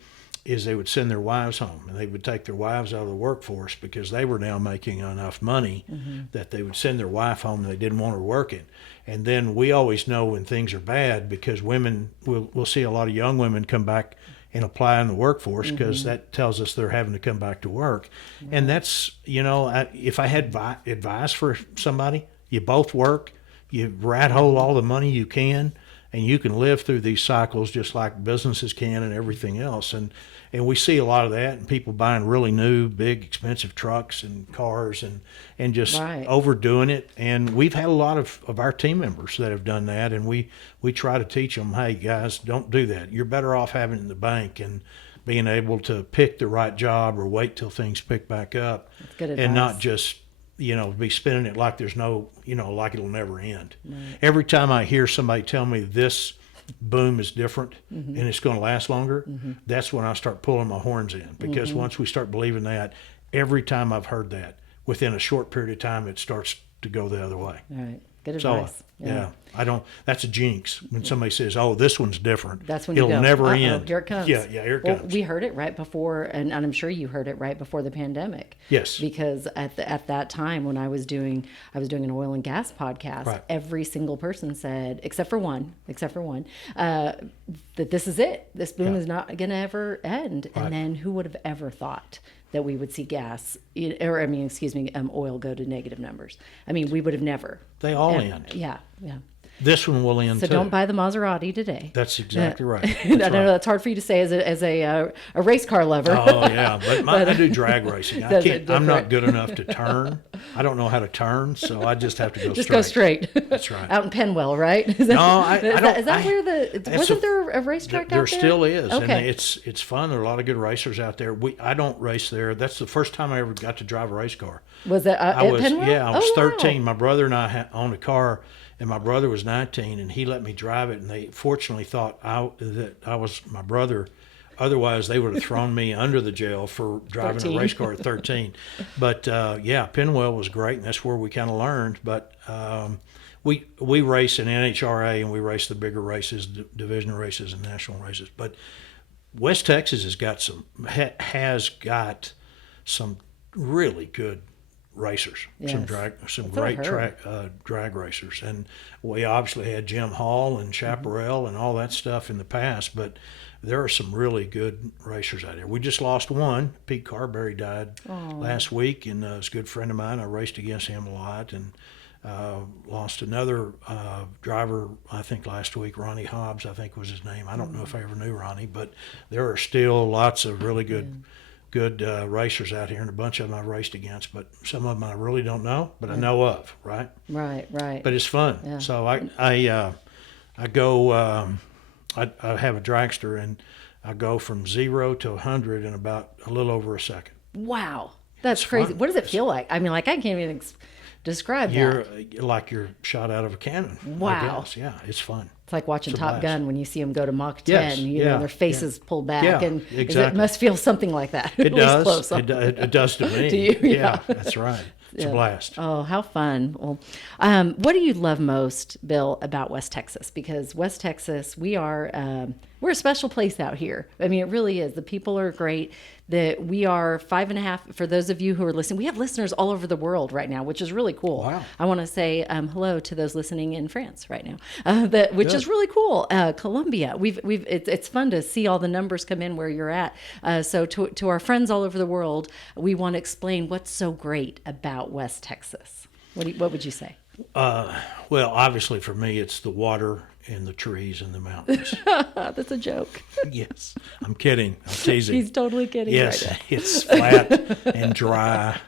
is they would send their wives home, and they would take their wives out of the workforce because they were now making enough money that they would send their wife home and they didn't want her working. And then we always know when things are bad because we'll see a lot of young women come back and apply in the workforce because that tells us they're having to come back to work. And that's, if I had advice for somebody, you both work, you rat hole all the money you can, and you can live through these cycles just like businesses can and everything else. And we see a lot of that, and people buying really new, big, expensive trucks and cars and just overdoing it. And we've had a lot of our team members that have done that, and we try to teach them, hey, guys, don't do that. You're better off having it in the bank and being able to pick the right job or wait till things pick back up. That's good advice. And not just be spending it like there's no, like it'll never end. Right. Every time I hear somebody tell me this boom is different and it's going to last longer, that's when I start pulling my horns in, because once we start believing that, every time I've heard that, within a short period of time, it starts to go the other way. All right. Good advice. So, that's a jinx when somebody says, "Oh, this one's different." That's when it'll never end. Here it comes. Yeah, here it comes. We heard it right before, and I'm sure you heard it right before the pandemic. Yes. Because at that time when I was doing an oil and gas podcast, every single person said, except for one, that this is it. This boom is not going to ever end. And then who would have ever thought that we would see oil go to negative numbers? I mean, we would have never. They all end. Yeah. This one will end too. too. So don't buy the Maserati today. That's exactly right. I know that's hard for you to say as a race car lover. Oh yeah, but I do drag racing. I can't. I'm not good enough to turn. I don't know how to turn, so I just have to go. Go straight. That's right. Out in Penwell, right? Is that wasn't there a racetrack out there? There still is, okay. And it's fun. There are a lot of good racers out there. I don't race there. That's the first time I ever got to drive a race car. Was it at Penwell? Yeah, I was 13. Wow. My brother and I owned a car. And my brother was 19, and he let me drive it. And they fortunately thought that I was my brother. Otherwise, they would have thrown me under the jail for driving 13. a race car at 13. But Penwell was great, and that's where we kind of learned. But we race in NHRA, and we race the bigger races, division races, and national races. But West Texas has got some really good racers, yes. some great drag racers, and we obviously had Jim Hall and Chaparral and all that stuff in the past, but there are some really good racers out there. We just lost one. Pete Carberry died last week, and was a good friend of mine. I raced against him a lot, and lost another driver, I think last week, Ronnie Hobbs, I think was his name. I don't know if I ever knew Ronnie, but there are still lots of really good racers out here, and a bunch of them I've raced against, but some of them I really don't know, but I know of, right? Right. But it's fun. Yeah. So I go, I have a dragster, and I go from 0 to 100 in about a little over a second. Wow. That's crazy. Fun. What does it feel like? I mean, I can't even describe that. You're shot out of a cannon. Wow. I guess. Yeah, it's fun. It's like watching Top Gun when you see them go to Mach 10, yes, their faces pulled back. Yeah, and exactly. It must feel something like that. It does. It does to me. To you? Yeah, that's right. It's a blast. Oh, how fun. Well, what do you love most, Bill, about West Texas? Because West Texas, we're a special place out here. I mean, it really is. The people are great. We are 5.5, for those of you who are listening, we have listeners all over the world right now, which is really cool. Wow. I want to say hello to those listening in France right now, which is really cool. Colombia, it's fun to see all the numbers come in where you're at. So to our friends all over the world, we want to explain what's so great about West Texas. What would you say? Well, obviously for me, it's the water and the trees and the mountains. That's a joke. Yes, I'm kidding. I'm teasing. He's totally kidding. Yes, right it's flat and dry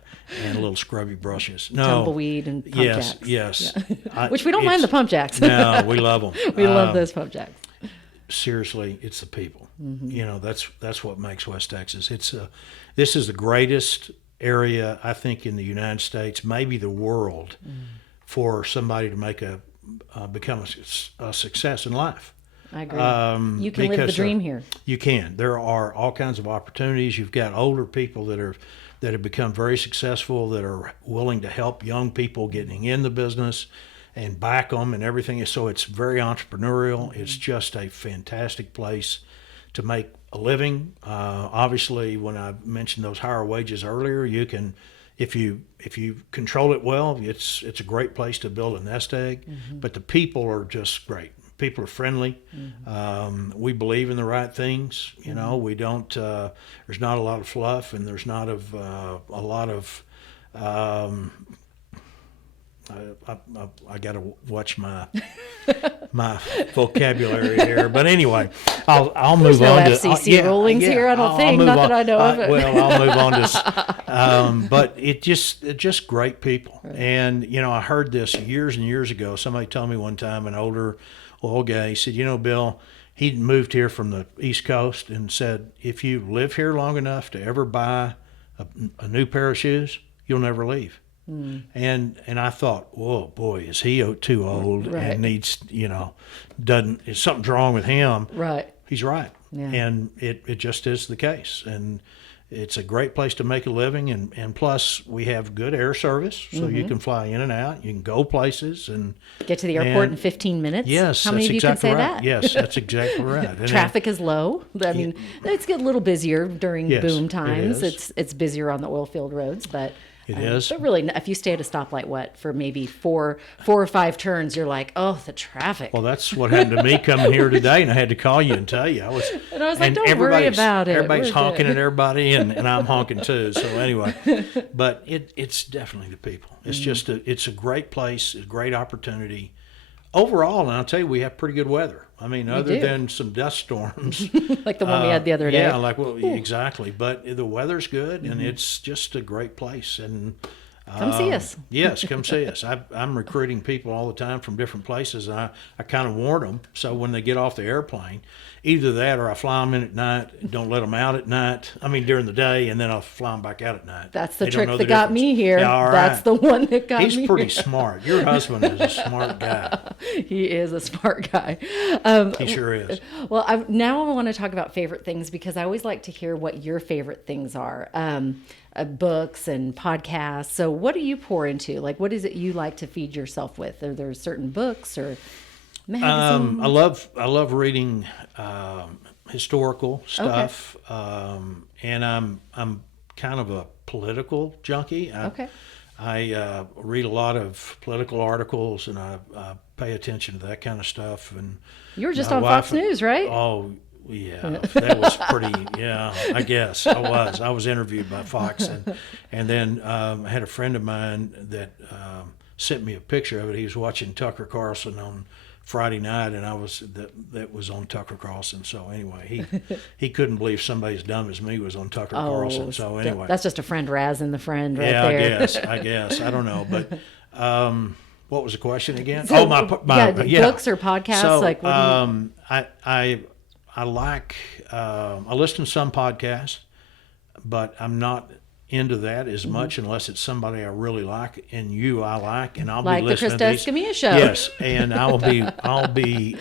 and little scrubby brushes. No, tumbleweed and pump jacks. Yes. Yeah. Which we don't mind the pump jacks. No, we love them. We love those pump jacks. Seriously, it's the people. Mm-hmm. That's what makes West Texas. This is the greatest area, I think, in the United States, maybe the world, for somebody to become a success in life. I agree. You can live the dream here. You can. There are all kinds of opportunities. You've got older people that have become very successful, that are willing to help young people getting in the business. and back them and everything. So it's very entrepreneurial. It's just a fantastic place to make a living. Obviously, when I mentioned those higher wages earlier, you can, if you control it well, it's a great place to build a nest egg. But the people are just great. People are friendly. We believe in the right things. You know, we don't. There's not a lot of fluff, and there's not a lot of. I got to watch my vocabulary here, but anyway, I'll move no on to FCC rulings here. I don't think, not that I know of it. Well, I'll move on to. But it's just great people, and you know, I heard this years and years ago. Somebody told me one time, an older oil guy, he said, you know, Bill, he moved here from the East Coast and said, if you live here long enough to ever buy a new pair of shoes, you'll never leave. And I thought, whoa, boy, is he too old and needs, you know, is something's wrong with him? Right. He's right. Yeah. And it just is the case. And it's a great place to make a living. And plus, we have good air service, so you can fly in and out. You can go places and get to the airport in 15 minutes. Yes, how many of you exactly can say right. that? Yes, that's exactly right. And Traffic is low. I mean, it's get a little busier during boom it times. is. It's busier on the oil field roads, but. It is. But really, if you stay at a stoplight, for maybe four or five turns, you're like, oh, the traffic. Well, that's what happened to me coming here today, and I had to call you and tell you. I was like, don't worry about it. Everybody's We're honking good. at everybody, and I'm honking too. So anyway, but it's definitely the people. It's just it's a great place, a great opportunity. Overall, and I'll tell you, we have pretty good weather. I mean, other than some dust storms. Like the one we had the other day. Yeah, exactly. But the weather's good, and it's just a great place. And come see us. Yes, come see us. I'm recruiting people all the time from different places, and I kind of warn them. So when they get off the airplane, either that or I fly them in at night, don't let them out at night. I mean, during the day, and then I'll fly them back out at night. That's the They don't trick know that the got me difference. here. Yeah, all That's right. the one that got me He's pretty here. smart. Your husband is a smart guy. He is a smart guy. He sure is. Well, now I want to talk about favorite things because I always like to hear what your favorite things are. Books and podcasts. So what do you pour into? Like, what is it you like to feed yourself with? Are there certain books or magazines? I love reading historical stuff, and I'm kind of a political junkie. I read a lot of political articles, and I pay attention to that kind of stuff. And You were just my on wife- Fox News, right? Oh, yeah, that was pretty. Yeah, I guess I was. I was interviewed by Fox, and then I had a friend of mine that sent me a picture of it. He was watching Tucker Carlson on Friday night, and that was on Tucker Carlson. So anyway, he couldn't believe somebody as dumb as me was on Tucker Carlson. So anyway, That's just a friend razzing the friend right yeah, there. I guess I don't know, but what was the question again? So, my books or podcasts. So, like, what do you... I like I listen to some podcasts, but I'm not into that as much unless it's somebody I really like, and I like, and I'll like be the listening Krista to these. Escamilla Show. Yes, and I'll be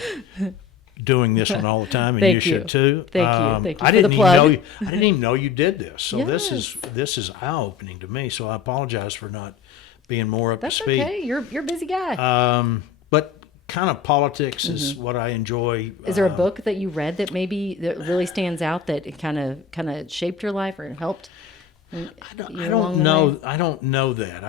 doing this one all the time, and Thank you should too. Thank you. Thank you I for the didn't plug. even know I didn't even know you did this. So Yes. this is eye opening to me. So I apologize for not being more up That's to speed. okay. You're a busy guy. But kind of politics is what I enjoy. Is there a book that you read that really stands out that kind of shaped your life or helped? I don't know. I don't know that.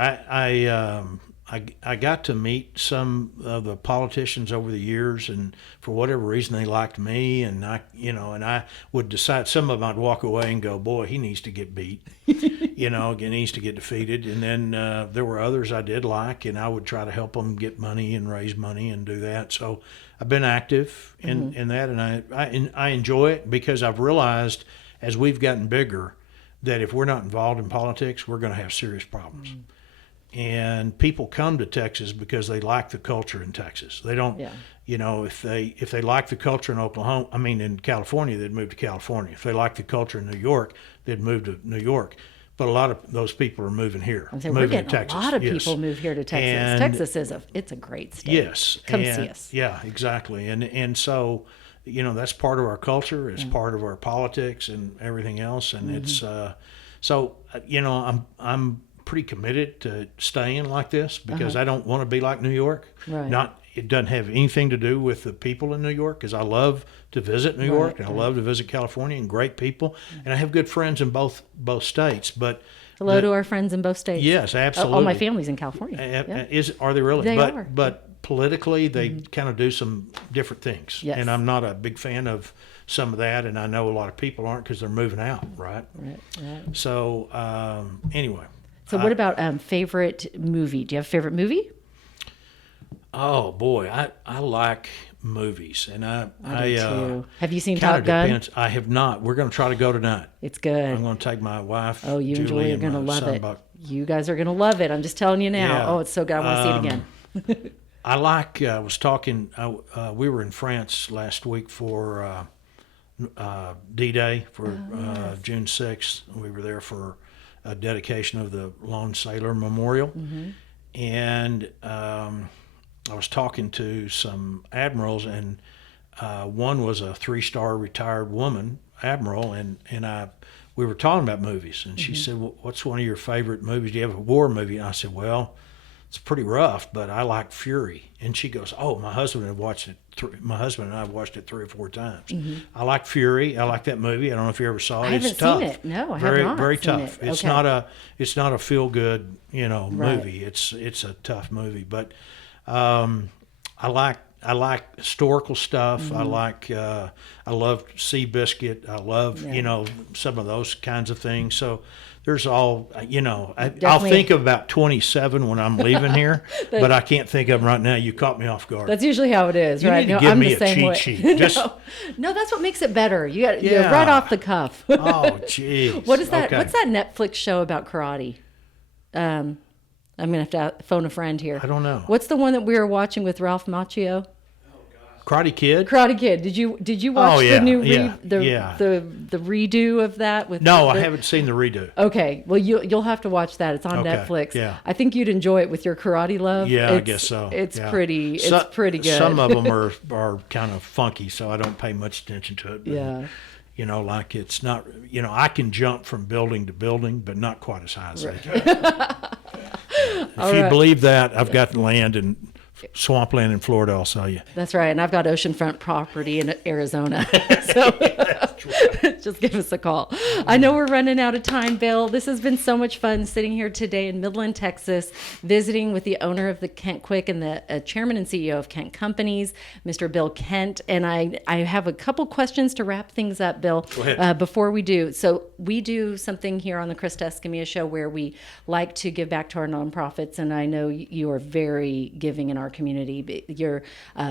I got to meet some of the politicians over the years, and for whatever reason they liked me, and I would decide some of them I'd walk away and go, boy, he needs to get beat, he needs to get defeated. And then there were others I did like, and I would try to help them get money and raise money and do that. So I've been active in that, and I enjoy it because I've realized as we've gotten bigger that if we're not involved in politics, we're going to have serious problems. And people come to Texas because they like the culture in Texas. They don't, if they like the culture in in California, they'd move to California. If they like the culture in New York, they'd move to New York. But a lot of those people are moving here. We're getting to Texas. a lot of people move here to Texas. And Texas it's a great state. Yes. Come see us. Yeah, exactly. And so, that's part of our culture. It's part of our politics and everything else. And it's, I'm pretty committed to staying like this because I don't want to be like New York. Right. It doesn't have anything to do with the people in New York, because I love to visit New York and I love to visit California, and great people, and I have good friends in both states. But Hello to our friends in both states. yes, absolutely. All my family's in California. Are they really? They are. But politically, they kind of do some different things, Yes. and I'm not a big fan of some of that, and I know a lot of people aren't because they're moving out, right? Right. So anyway. So what about favorite movie? Do you have a favorite movie? Oh boy, I like movies, and I do too. Have you seen kinda Top Gun? depends. I have not. We're going to try to go tonight. It's good. I'm going to take my wife. Oh, you and Julie, Julie are and going to my love son it. Buck. You guys are going to love it. I'm just telling you now. Yeah. Oh, it's so good. I want to see it again. I like. I was talking. We were in France last week for D-Day for June 6th. We were there for a dedication of the Lone Sailor Memorial, and I was talking to some admirals, and one was a 3-star retired woman admiral, and we were talking about movies, and she said, well, "What's one of your favorite movies? Do you have a war movie?" And I said, "Well, it's pretty rough, but I like Fury." And she goes, "Oh, my husband and I have watched it 3 or 4 times. I like Fury. I like that movie. I don't know if you ever saw it. I haven't It's tough. seen it. No, I very, have not very seen tough. it. It's Okay. not a feel good, Right. movie. It's a tough movie, but I like historical stuff. I love Seabiscuit. I love some of those kinds of things. So there's all I'll Definitely. think of about 27 when I'm leaving here, but I can't think of them right now. You caught me off guard. That's usually how it is, You right? need to give I'm me the a same cheat way. sheet. Just- No, that's what makes it better. You got Yeah. right off the cuff. Oh, jeez. What is that? Okay. What's that Netflix show about karate? I'm gonna have to phone a friend here. I don't know. What's the one that we were watching with Ralph Macchio? Karate Kid? Karate Kid. Did you watch Oh, yeah, the new yeah, the yeah. the redo of that with No, I the- haven't seen the redo. Okay, well you'll have to watch that. It's on Okay, Netflix. yeah. I think you'd enjoy it with your karate love. Yeah, I It's- guess so. It's Yeah. pretty. It's So- pretty good. Some of them are kind of funky, so I don't pay much attention to it. But, Yeah. like it's not. I can jump from building to building, but not quite as high as they can. If you right. believe that, I've got land in swampland in Florida. I'll sell you. That's right, and I've got oceanfront property in Arizona. So just give us a call. I know we're running out of time, Bill. This has been so much fun sitting here today in Midland, Texas, visiting with the owner of the Kent Quick and the chairman and CEO of Kent Companies, Mr. Bill Kent. And I have a couple questions to wrap things up, Bill. Go ahead. Before we do, so we do something here on the Krista Escamilla Show where we like to give back to our nonprofits, and I know you are very giving in our community. But your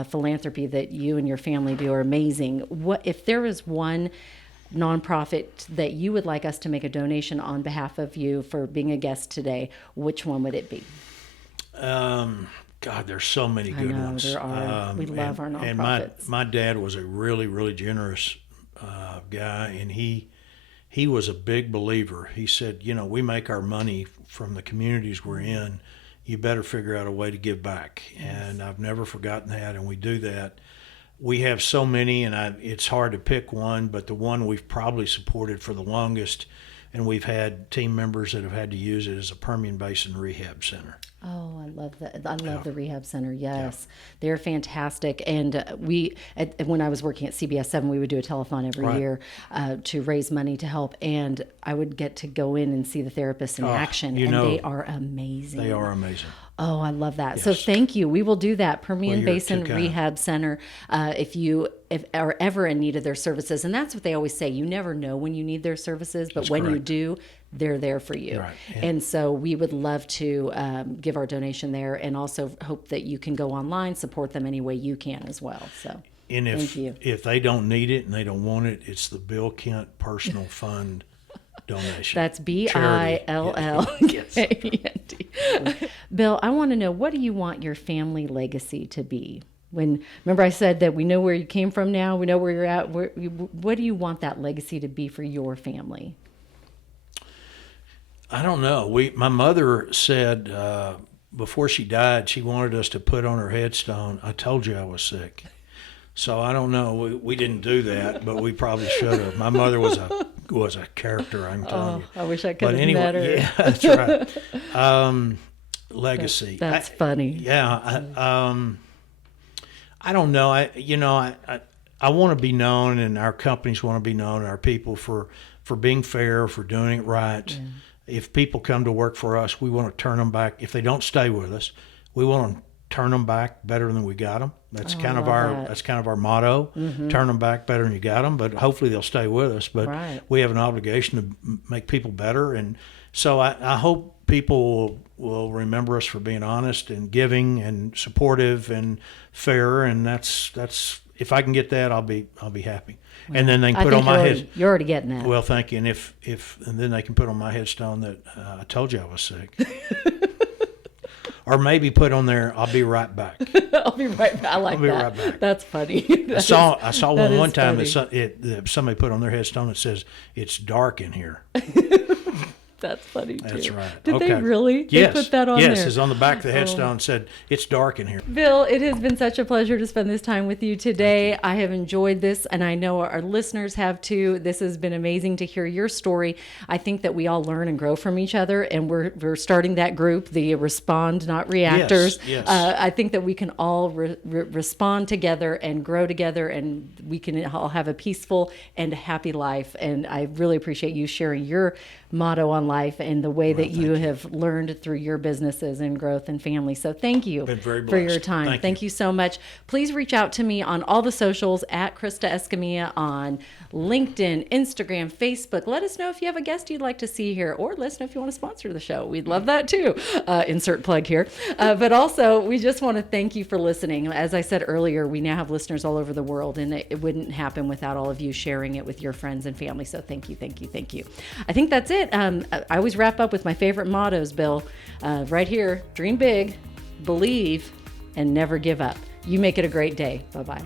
philanthropy that you and your family do are amazing. What if there was one nonprofit that you would like us to make a donation on behalf of you for being a guest today? Which one would it be? God, there's so many good know, ones. there are. We love our And nonprofits. my dad was a really, really generous guy, and he was a big believer. He said, we make our money from the communities we're in. You better figure out a way to give back. And I've never forgotten that, and we do that. We have so many, and it's hard to pick one, but the one we've probably supported for the longest, and we've had team members that have had to use it, is a Permian Basin Rehab Center. Oh, I love that. I love the rehab center. Yes, they're fantastic. And when I was working at CBS 7, we would do a telethon every Right. year to raise money to help. And I would get to go in and see the therapists in action. And they are amazing. They are amazing. Oh, I love that. So Yes. thank you. We will do that. Permian you're Basin too kind. Rehab Center. If you are ever in need of their services, and that's what they always say, you never know when you need their services, but That's when you correct. do, they're there for you. Right. And so we would love to give our donation there, and also hope that you can go online, support them any way you can as well. So And thank you. if they don't need it and they don't want it, it's the Bill Kent Personal Fund donation. That's Charity. BILLKNT. Bill, I want to know, what do you want your family legacy to be? Remember I said that we know where you came from now, we know where you're at. What do you want that legacy to be for your family? I don't know. My mother said before she died, she wanted us to put on her headstone, "I told you I was sick." So I don't know. We didn't do that, but we probably should have. My mother was a was a character, I'm telling you. I wish I could But have anyway, met her. yeah, that's right. Legacy. That's funny. Yeah. I don't know. I want to be known, and our companies want to be known, our people for being fair, for doing it right. Yeah. If people come to work for us, we want to turn them back. If they don't stay with us, we want to turn them back better than we got them. That's kind of our motto. Mm-hmm. Turn them back better than you got them. But hopefully they'll stay with us. But we have an obligation to make people better, and so I hope people will remember us for being honest and giving and supportive and fair. And that's if I can get that, I'll be happy. Well, and then they can put on my head. You're already getting that. Well, thank you. And and then they can put on my headstone that I told you I was sick. Or maybe put on there, I'll be right back. I'll be right back. I like that. I'll be right back. That's funny. I saw one time that somebody put on their headstone that says, "It's dark in here." That's funny, too. That's right. Did they really? Yes. They put that on there? Yes, it's on the back of the headstone said, "It's dark in here." Bill, it has been such a pleasure to spend this time with you today. I have enjoyed this, and I know our listeners have too. This has been amazing to hear your story. I think that we all learn and grow from each other, and we're starting that group, the Respond, Not Reactors. Yes. I think that we can all respond together and grow together, and we can all have a peaceful and happy life. And I really appreciate you sharing your motto on life and the way that you have learned through your businesses and growth and family. So thank you for your time. Thank you so much. Please reach out to me on all the socials at Krista Escamilla on LinkedIn, Instagram, Facebook. Let us know if you have a guest you'd like to see here, or let us know if you want to sponsor the show. We'd love that too. Insert plug here. But also, we just want to thank you for listening. As I said earlier, we now have listeners all over the world, and it wouldn't happen without all of you sharing it with your friends and family. So thank you, thank you, thank you. I think that's it. I always wrap up with my favorite mottos, Bill. Right here, dream big, believe, and never give up. You make it a great day. Bye-bye.